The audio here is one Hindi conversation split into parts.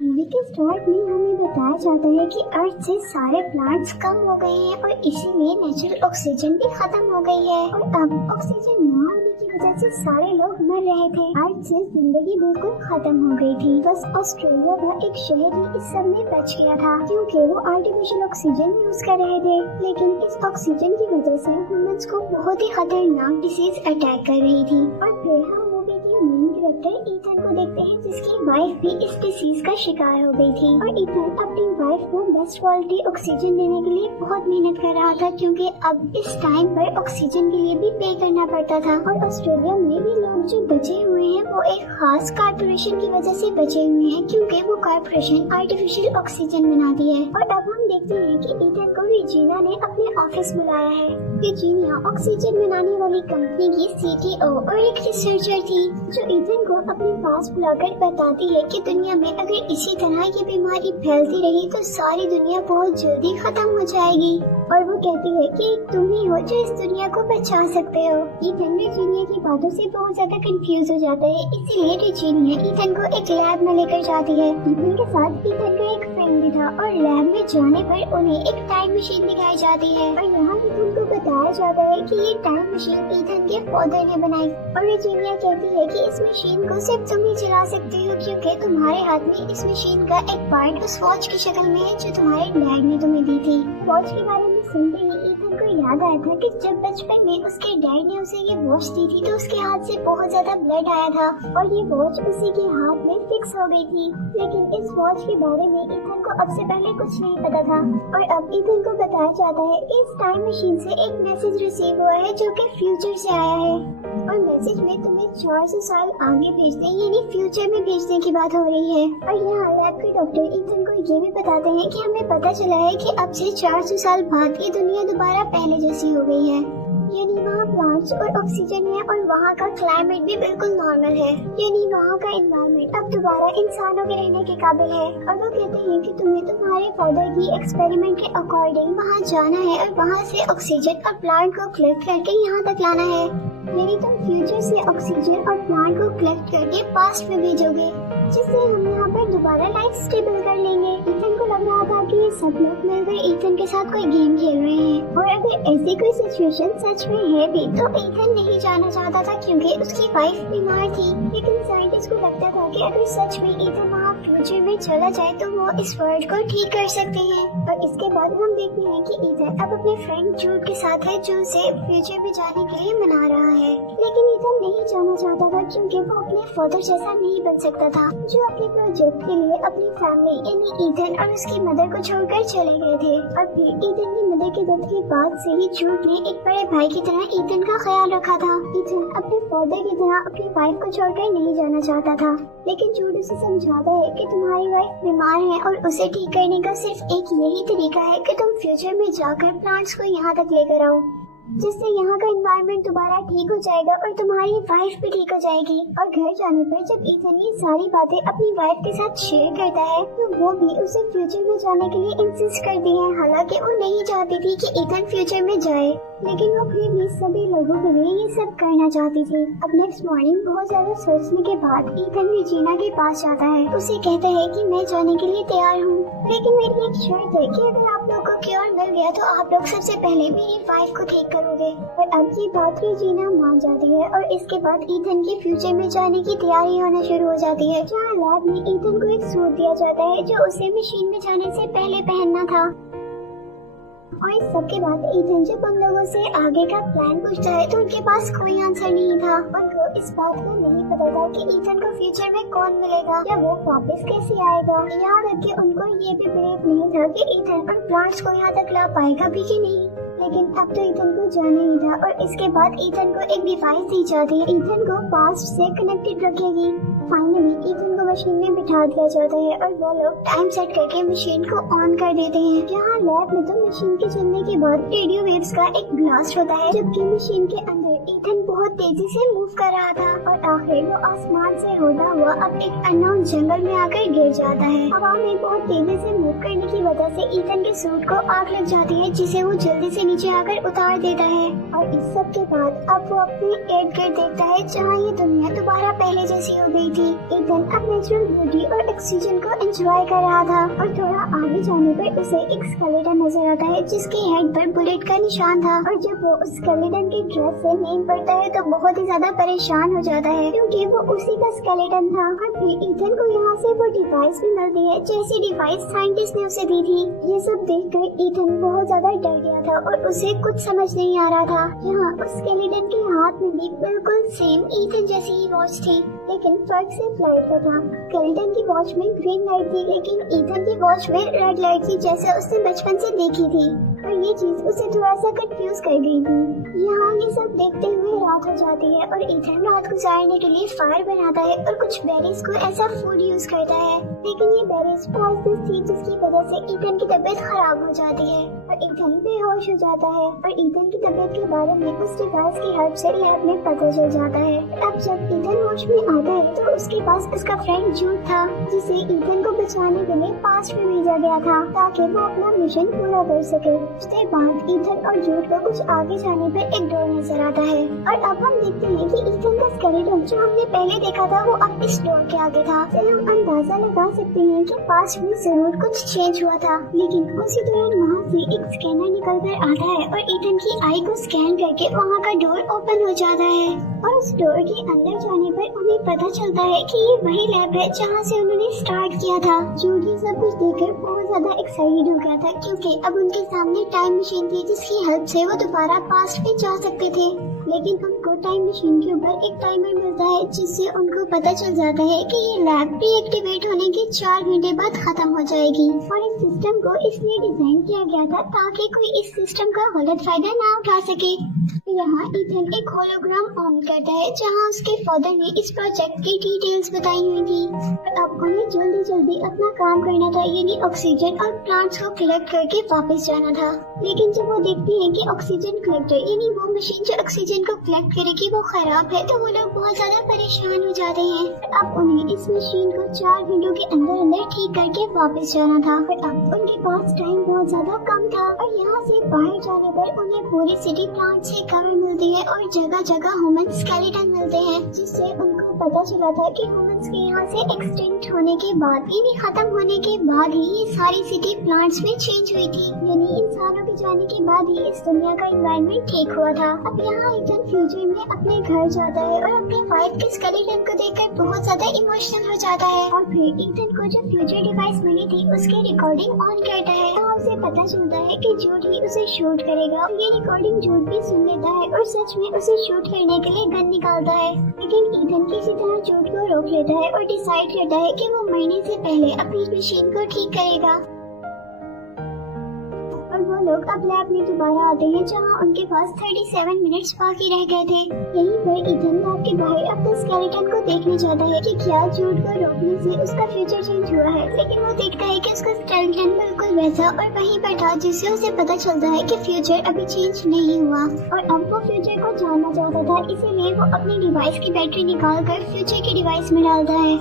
मूवी के स्टार्ट में हमें बताया जाता है कि अर्थ से सारे प्लांट्स कम हो गए हैं और इसीलिए नेचुरल ऑक्सीजन भी खत्म हो गई है और अब ऑक्सीजन न होने की वजह से सारे लोग मर रहे थे। अर्थ से जिंदगी बिल्कुल खत्म हो गई थी। बस ऑस्ट्रेलिया का एक शहर ही इस सब में बच गया था क्योंकि वो आर्टिफिशियल ऑक्सीजन यूज कर रहे थे। लेकिन इस ऑक्सीजन की वजह से ह्यूमंस को बहुत ही खतरनाक डिसीज अटैक कर रही थी। और फिर हम मूवी के मेन कैरेक्टर ईथन को देखते हैं जिसकी वाइफ भी इस डिसीज का शिकार हो गई थी और ईथन अपनी वाइफ को बेस्ट क्वालिटी ऑक्सीजन देने के लिए बहुत मेहनत कर रहा था क्योंकि अब इस टाइम पर ऑक्सीजन के लिए भी पे करना पड़ता था। और ऑस्ट्रेलिया में भी लोग जो बचे हुए हैं वो एक खास कारपोरेशन की वजह से बचे हुए हैं क्योंकि वो कारपोरेशन आर्टिफिशियल ऑक्सीजन बनाती है। और अब हम देखते हैं कि ईथन को रेजिना ने अपने ऑफिस बुलाया है। रेजिना ऑक्सीजन बनाने वाली कंपनी की सीटीओ और एक रिसर्चर थी जो ईथन को अपने पास बुलाकर बताती है कि दुनिया में अगर इसी तरह ये बीमारी फैलती रही तो सारी दुनिया बहुत जल्दी खत्म हो जाएगी। और वो कहती है कि तुम ही हो जो इस दुनिया को बचा सकते हो। ईथन रेजिना की बातों से बहुत ज्यादा कंफ्यूज हो जाता है, इसीलिए रेजिना ईथन को एक लैब में लेकर जाती है। ईथन के साथ ईथन का एक फ्रेंड भी था और लैब में जाने पर उन्हें एक टाइम मशीन दिखाई जाती है और यहाँ ईथन को बताया जाता है कि ये टाइम मशीन ईथन के फादर ने बनाई। और रेजिना कहती है कि इस मशीन को सिर्फ तुम ही चला सकते हो क्योंकि तुम्हारे हाथ में इस मशीन का एक पार्ट उस वॉच की शक्ल में है जो तुम्हारे डैड ने तुम्हें दी थी। वॉच के बारे में सुनते ही ईथन को याद आया था कि जब बचपन में उसके डैड ने उसे ये वॉच दी थी तो उसके हाथ से बहुत ज्यादा ब्लड आया था और ये वॉच उसी के हाथ में फिक्स हो गई थी। लेकिन इस वॉच के बारे में ईथन को अब से पहले कुछ नहीं पता था और अब ईथन को बताया जाता है कि इस टाइम मशीन से एक मैसेज रिसीव हुआ है जो कि फ्यूचर से आया है और मैसेज में तुम्हें 400 साल आगे भेजने यानी फ्यूचर में भेजने की बात हो रही है। और यहाँ लैब के डॉक्टर ईथन को ये भी बताते हैं कि हमें पता चला है कि अब से 400 साल बाद ये दुनिया दोबारा पहले जैसी हो गई है, यानी वहाँ प्लांट्स और ऑक्सीजन है और वहाँ का क्लाइमेट भी बिल्कुल नॉर्मल है, यानी वहाँ का एनवायरनमेंट अब दोबारा इंसानों के रहने के काबिल है। और वो कहते हैं कि तुम्हें तुम्हारे फादर की एक्सपेरिमेंट के अकॉर्डिंग वहाँ जाना है और वहाँ से ऑक्सीजन और प्लांट को कलेक्ट करके यहाँ तक लाना है, यानी तुम फ्यूचर से ऑक्सीजन और प्लांट को कलेक्ट करके पास्ट में भेजोगे जिससे हम यहाँ पर दोबारा लाइफ स्टेबल कर लेंगे। ईथन को लग रहा था कि ये सब लोग मिलकर ईथन के साथ कोई गेम खेल रहे हैं और अगर ऐसी कोई सिचुएशन सच में है भी तो ईथन नहीं जाना चाहता था क्योंकि उसकी वाइफ बीमार थी। लेकिन साइंटिस्ट को लगता था कि अगर सच में ईथन वहाँ फ्यूचर में चला जाए तो वो इस वर्ल्ड को ठीक कर सकते हैं। और इसके बाद हम देखते हैं कि ईथन अब अपने फ्रेंड जूड के साथ है जो उसे फ्यूचर में जाने के लिए मना रहा है। लेकिन ईथन नहीं जाना चाहता था क्योंकि वो अपने फादर जैसा नहीं बन सकता था जो अपने प्रोजेक्ट के लिए अपनी फैमिली यानी ईथन और उसकी मदर को छोड़कर चले गए थे। और फिर ईथन की मदर के डेथ के बाद से ही जूड ने एक बड़े भाई की तरह ईथन का ख्याल रखा था। ईथन अपने फादर की तरह अपनी वाइफ को छोड़कर नहीं जाना चाहता था, लेकिन जूड उसे समझाता है कि तुम्हारी वाइफ बीमार है और उसे ठीक करने का सिर्फ एक यही तरीका है कि तुम फ्यूचर में जाकर प्लांट्स को यहाँ तक लेकर आओ जिससे यहाँ का एनवायरनमेंट दोबारा ठीक हो जाएगा और तुम्हारी वाइफ भी ठीक हो जाएगी। और घर जाने पर जब ईथन ये सारी बातें अपनी वाइफ के साथ शेयर करता है तो वो भी उसे फ्यूचर में जाने के लिए इंसिस्ट करती है, हालांकि वो नहीं चाहती थी कि ईथन फ्यूचर में जाए, लेकिन वो फिर भी सभी लोगों के लिए ये सब करना चाहती थी। अब नेक्स्ट मॉर्निंग बहुत ज्यादा सोचने के बाद ईथन रेजिना के पास जाता है, उसे कहता है कि मैं जाने के लिए तैयार हूँ लेकिन मेरी एक शर्त है कि अगर आप लोग को क्योर मिल गया तो आप लोग सबसे पहले मेरी वाइफ को ठीक करोगे। और अब ये बात रेजिना मान जाती है और इसके बाद ईथन के फ्यूचर में जाने की तैयारी होना शुरू हो जाती है, जहाँ लैब में ईथन को एक सूट दिया जाता है जो उसे मशीन में जाने से पहले पहनना था। और इस सब के बाद ईथन जब उन लोगों से आगे का प्लान पूछता है तो उनके पास कोई आंसर नहीं था। उनको इस बात का नहीं पता था कि ईथन को फ्यूचर में कौन मिलेगा या वो वापस कैसे आएगा। यहाँ तक कि उनको ये भी बिलीव नहीं था कि ईथन उन प्लांट्स को यहाँ तक ला पाएगा भी कि नहीं। लेकिन अब तो ईथन को जाना ही था और इसके बाद ईथन को एक डिवाइस दी जाती है, ईथन को पास्ट से कनेक्टेड रखेगी। फाइनली ईथन को मशीन में बिठा दिया जाता है और वो लोग टाइम सेट करके मशीन को ऑन कर देते हैं। यहाँ लैब में तो मशीन के चलने के बाद रेडियो वेव्स का एक ब्लास्ट होता है जबकि मशीन के अंदर ईथन बहुत तेजी से मूव कर रहा था और आखिर वो आसमान से होता हुआ अब एक अननोन जंगल में आकर गिर जाता है। हवा में बहुत तेजी से मूव करने की वजह से ईथन के सूट को आग लग जाती है, जिसे वो जल्दी से नीचे आकर उतार देता है। और इस सब के बाद अब वो अपने इर्द गिर्द देखता है जहाँ ये दुनिया दोबारा पहले जैसी हो गई थी। ईथन अब नेचुरल ब्यूटी और ऑक्सीजन को एंजॉय कर रहा था और थोड़ा आगे जाने पर उसे एक स्केलेटन नजर आता है जिसके हेड पर बुलेट का निशान था। और जब वो उस स्केलेटन की ड्रेस से नींद पड़ता है तो बहुत ही ज्यादा परेशान हो जाता है, क्योंकि वो उसी का स्केलेटन था। और फिर ईथन को यहाँ से वो डिवाइस भी मिलती है जैसी डिवाइस साइंटिस्ट ने उसे दी थी। ये सब देखकर ईथन बहुत ज्यादा डर गया था और उसे कुछ समझ नहीं आ रहा था। यहाँ उस स्केलेटन के हाथ में भी बिल्कुल सेम ईथन जैसी ही वॉच थी, लेकिन फर्क सिर्फ लाइट का था। स्केलेटन की वॉच में ग्रीन लाइट थी, लेकिन ईथन की वॉच में रेड लाइट थी जैसे उसने बचपन से देखी थी। और ये चीज उसे थोड़ा सा कंफ्यूज कर गई थी। यहाँ ये सब देखते हुए रात हो जाती है और ईथन रात गुजारने के लिए फायर बनाता है और कुछ बेरीज को ऐसा फूड यूज करता है, लेकिन ये बेरीज पॉइजनस थी जिसकी वजह से ईथन की तबीयत खराब हो जाती है और ईथन बेहोश हो जाता है। और ईथन की तबीयत के बारे में उस डिवाइस की हेल्प से लैब में पता चल जाता है। अब जब ईथन होश में आता है तो उसके पास उसका फ्रेंड जूड था, जिसे ईथन को बचाने के लिए पास्ट में भेजा गया था ताकि वो अपना मिशन पूरा कर सके। उसके बाद ईथन और जूड को कुछ आगे जाने पर एक डोर नजर आता है और अब हम देखते हैं कि ईथन का स्केलेटन जो हमने पहले देखा था वो अब इस डोर के आगे था। तो हम अंदाजा लगा सकते हैं कि पास में जरूर कुछ चेंज हुआ था। लेकिन उसी दौरान वहाँ से एक स्कैनर निकल कर आता है और ईथन की आई को स्कैन करके वहाँ का डोर ओपन हो जाता है और उस डोर के अंदर जाने पर उन्हें पता चलता है कि ये वही लैब है जहाँ से उन्होंने स्टार्ट किया था। जूड ये सब कुछ देखकर बहुत ज्यादा एक्साइटेड हो गया था, क्योंकि अब उनके सामने टाइम मशीन थी जिसकी हेल्प से वो दोबारा पास्ट में जा सकते थे। लेकिन उनको टाइम मशीन के ऊपर एक टाइमर मिलता है जिससे उनको पता चल जाता है कि ये लैब डीएक्टिवेट होने के 4 घंटे बाद खत्म हो जाएगी। और इस सिस्टम को इसलिए डिजाइन किया गया था ताकि कोई इस सिस्टम का गलत फायदा ना उठा सके। यहाँ ईथन एक होलोग्राम ऑन करता है जहाँ उसके फादर ने इस प्रोजेक्ट की डिटेल्स बताई हुई थी। अब उन्हें जल्दी जल्दी अपना काम करना था, यानी ऑक्सीजन और प्लांट्स को कलेक्ट करके वापस जाना था। लेकिन जब वो देखते हैं कि ऑक्सीजन कलेक्टर यानी वो मशीन जो ऑक्सीजन को कलेक्ट करेगी वो खराब है, तो वो लोग बहुत ज्यादा परेशान हो जाते हैं। अब उन्हें इस मशीन को 4 घंटों के अंदर अंदर ठीक करके वापस जाना था। पर अब उनके पास टाइम बहुत ज्यादा कम था और यहाँ से बाहर जाने पर उन्हें पूरी सिटी प्लांट से कवर मिलती है और जगह जगह ह्यूमन स्केलेटन मिलते हैं, जिससे उनको पता चला था कि ह्यूमंस के यहाँ से एक्सटिंक्ट होने के बाद यानी खत्म होने के बाद ही ये सारी सिटी प्लांट्स में चेंज हुई थी, यानी इंसानों के जाने के बाद ही इस दुनिया का एनवायरनमेंट ठीक हुआ था। अब यहाँ ईथन फ्यूचर में अपने घर जाता है और अपने वाइफ के स्केलेटन को देखकर बहुत ज्यादा इमोशनल हो जाता है। और फिर ईथन को जो फ्यूचर डिवाइस मिली थी उसकी रिकॉर्डिंग ऑन करता है तो उसे पता चलता है कि जूड ही उसे शूट करेगा। और ये रिकॉर्डिंग जूड भी सुन लेता है और सच में उसे शूट करने के लिए गन निकालता है। लेकिन ईथन किसी तरह जूड को रोक लेता है और डिसाइड करता है कि वो मरने से पहले अपनी मशीन को ठीक करेगा। वो लोग अब लैब में दोबारा आते हैं जहाँ उनके पास 37 मिनट्स बाकी रह गए थे। यहीं पर ईथन लैब के बाहर अपने स्केलेटन को देखने जाता है कि क्या जूड को रोकने से उसका फ्यूचर चेंज हुआ है, लेकिन वो देखता है कि उसका स्केलेटन बिल्कुल वैसा और वहीं पर था, जिससे उसे पता चलता है कि फ्यूचर अभी चेंज नहीं हुआ। और अब वो फ्यूचर को जानना चाहता था, इसीलिए वो अपनी डिवाइस की बैटरी निकाल कर फ्यूचर की डिवाइस में डालता है,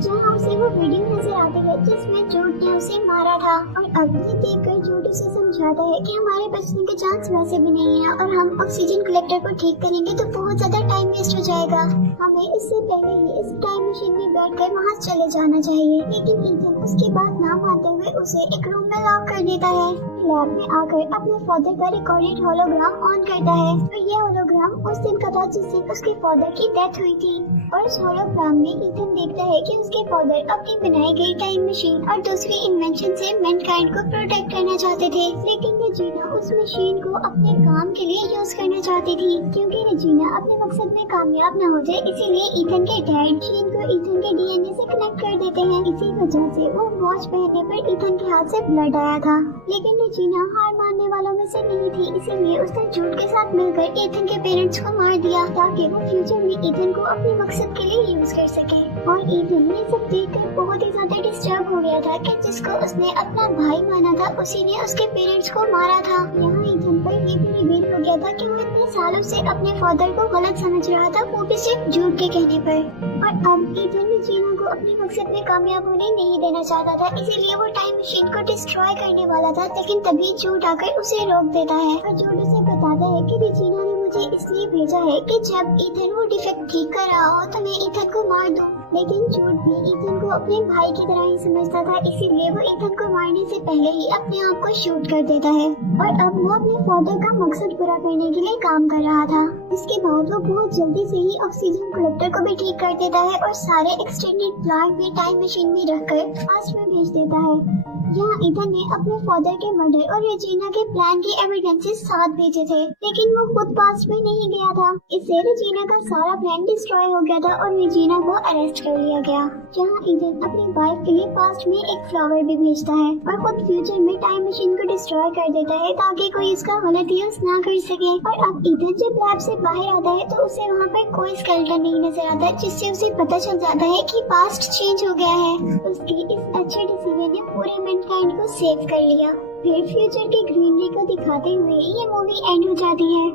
जहाँ उसे वो वीडियो नजर आती है जिसमें जूड ने उसे मारा था। और अब ये देखकर जूड उसे समझाता है कि हमारे बचने के चांस वैसे भी नहीं है और हम ऑक्सीजन कलेक्टर को ठीक करेंगे तो बहुत ज्यादा टाइम वेस्ट हो जाएगा। हमें इससे पहले ही इस टाइम मशीन में बैठकर वहाँ चले जाना चाहिए। लेकिन ईथन उसकी बात ना मानते हुए उसे एक रूम में लॉक कर देता है। लैब में आकर अपने फादर का रिकॉर्डेड होलोग्राम ऑन करता है और ये होलोग्राम उस दिन का था जिस दिन उसके फादर की डेथ हुई थी। और इस होलोग्राम में ईथन देखता है कि उसके फादर अपनी बनाई गई टाइम मशीन और दूसरी इन्वेंशन से मैनकाइंड को प्रोटेक्ट करना चाहते थे, लेकिन रेजिना उस मशीन को अपने काम के लिए यूज करना चाहती थी। क्योंकि रेजिना अपने मकसद में कामयाब न हो जाए, इसीलिए ईथन के डैड मशीन को ईथन के डीएनए से कनेक्ट कर देते हैं। इसी वजह से वो वॉच पहनने पर ईथन के हाथ से ब्लड आया था। लेकिन रेजिना हार मानने वालों में से नहीं थी, इसीलिए उसने जूड के साथ मिलकर ईथन के पेरेंट्स को मार दिया ताकि वो फ्यूचर में ईथन को अपने मकसद के लिए यूज कर सके। और ईथन ये सब देखकर बहुत ही ज्यादा डिस्टर्ब हो गया था कि जिसको उसने अपना भाई माना था उसी ने उसके पेरेंट्स को मारा था। यहाँ ईथन पर ये भी रिवील हो गया था कि वो इतने सालों से अपने फादर को गलत समझ रहा था, वो भी सिर्फ झूठ के कहने पर। और अब ईथन जीना को अपने मकसद में कामयाब होने नहीं देना चाहता था, इसीलिए वो टाइम मशीन को डिस्ट्रॉय करने वाला था, लेकिन तभी जूड आकर उसे रोक देता है और जूड उसे बताता है कि रेजिना ने मुझे इसलिए भेजा है कि जब ईथन वो डिफेक्ट ठीक कर रहा हो तो मैं ईथन को मार दूं। लेकिन जूड भी ईथन को अपने भाई की तरह ही समझता था, इसीलिए वो ईथन को मारने से पहले ही अपने आप को शूट कर देता है। और अब वो अपने फादर का मकसद पूरा करने के लिए काम कर रहा था। इसके बाद वो बहुत जल्दी से ही ऑक्सीजन कलेक्टर को भी ठीक कर देता है और सारे एक्सटेंडेड प्लांट भी टाइम मशीन में रखकर पास्ट में भेज देता है। यहाँ ईथन ने अपने फादर के मर्डर और रेजिना के प्लान की एविडेंसेस साथ भेजे थे, लेकिन वो खुद पास्ट में नहीं गया था। इससे रेजिना का सारा प्लान डिस्ट्रॉय हो गया था और रेजिना को अरेस्ट कर लिया गया। जहाँ ईथन अपनी वाइफ के लिए पास्ट में एक फ्लावर भी भेजता है और खुद फ्यूचर में टाइम मशीन को डिस्ट्रॉय कर देता है ताकि कोई इसका गलत यूज ना कर सके। और अब ईथन जब लैब से बाहर आता है तो उसे वहाँ पर कोई स्केलेटन नहीं नजर आता, जिससे उसे पता चल जाता है कि पास्ट चेंज हो गया है। उसकी इस अच्छे डिसीजन ने पूरे मैनकाइंड को सेव कर लिया। फिर फ्यूचर की ग्रीनरी को दिखाते हुए ये मूवी एंड हो जाती है।